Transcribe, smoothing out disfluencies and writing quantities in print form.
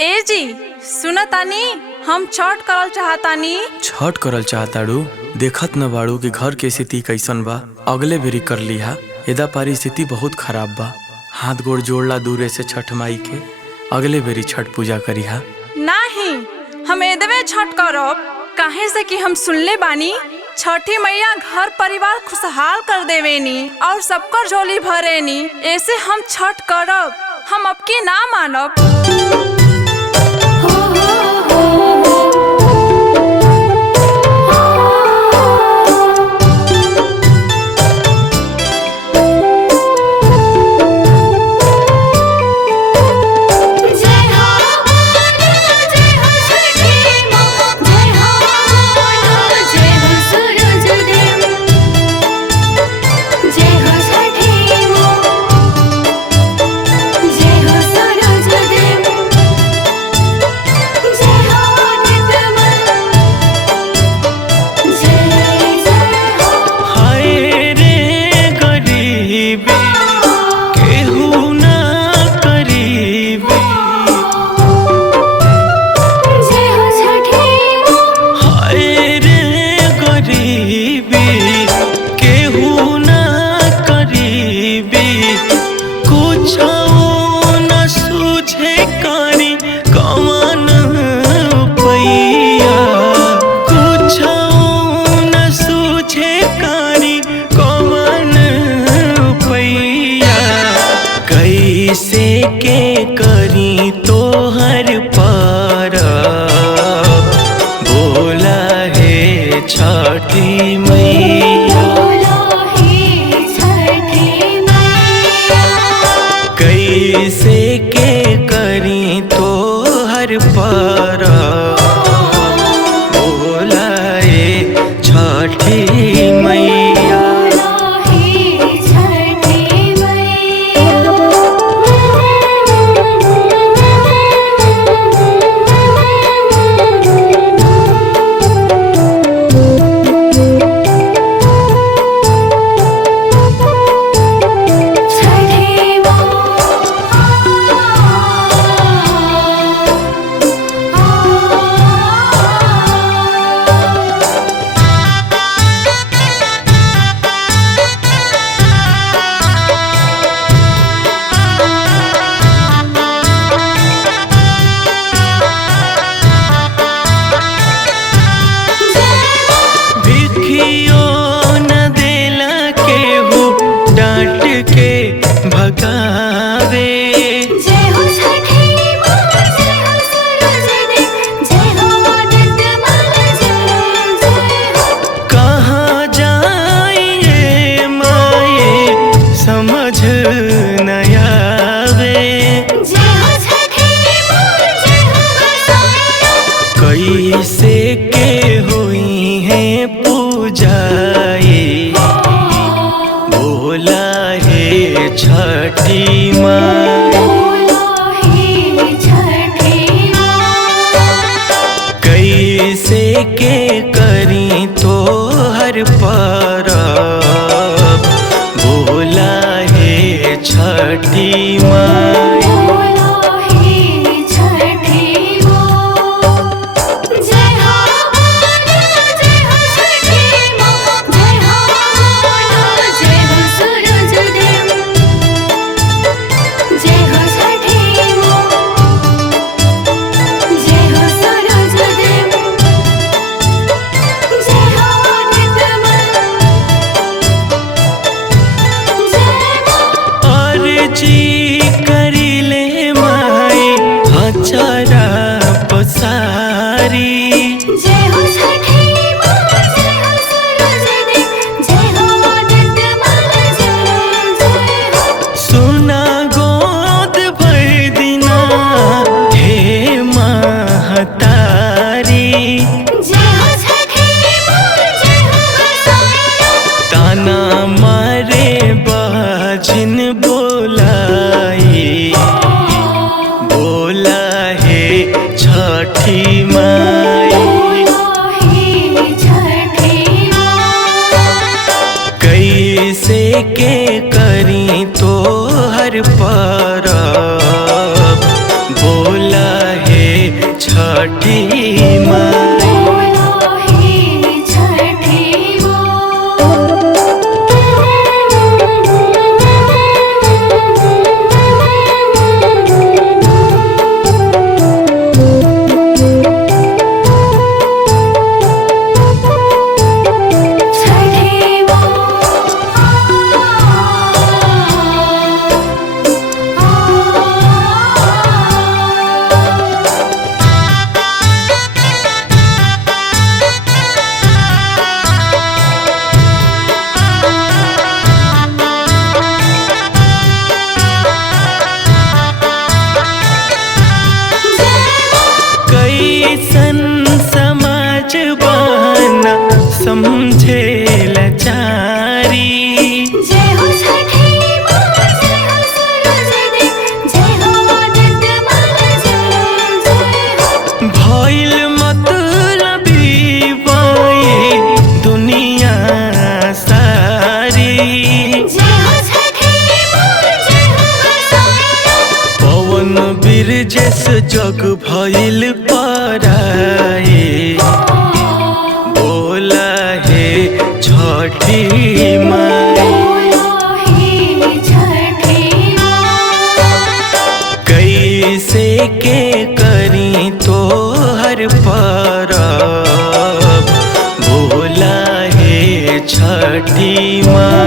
ए जी सुना तानी, हम छठ करल चाहतानी। छठ करल चाहताड़ू? देखत न बाड़ू कि घर के स्थिति कैसन बा। अगले बेरी कर लिहा, एदा पारी स्थिति बहुत खराब बा। हाथ गोड़ जोड़ला दूरे से छठ माई के, अगले बेरी छठ पूजा करिहा। नहीं, हम एदवे छठ करब, काहे से कि हम सुनले बानी छठी मैया घर परिवार खुशहाल कर देवेनी और सबकर झोली भरेनी। ऐसे हम छठ करब, हम अब की ना मानब। कैसे के करी तोहर परब, बोला है छठी मैया। कैसे के करी तोहर परब, बोला है छठी मैया। भगावे जय हो छठी माँ, जय हो सूरज देव, जय हो आदित्य माल, जय जय हो। कहाँ जाइए माए समझ न आवे। जय हो छठी माँ, जय हो गोसाइया। कैसे के हुई है पूजाए, बोला है छठी माँ। कैसे के करी तोहर परब, बोला है छठी माँ। जी करिले माई हचरा पसारी। जय हो छठी माँ, जय हो सूरज देव, जय हो आदित्य माल, जय जय हो। सुना गोद भर दिना हे महतारी। जय हो छठी माँ, जय हो गोसाइया। ताना मारे बाजिन बोलाई, बोला है छठी माई। कैसे के करी तोहर परब, बोला है छठी माई। बोलो हे छठी कैसन समाज बना समझे लाचारी। जय हो छठी माँ, जय हो सूरज देव, जय हो आदित्य माल, जय हो। भइल मतलबी बाई दुनिया सारी। जय हो छठी माँ, जय हो गोसाई। पवन बिरजेस जग भइल पराए। बोला हे छठी माई। बोलो हे छठी माँ। कैसे के करी तोहर परब। बोला हे छठी माई।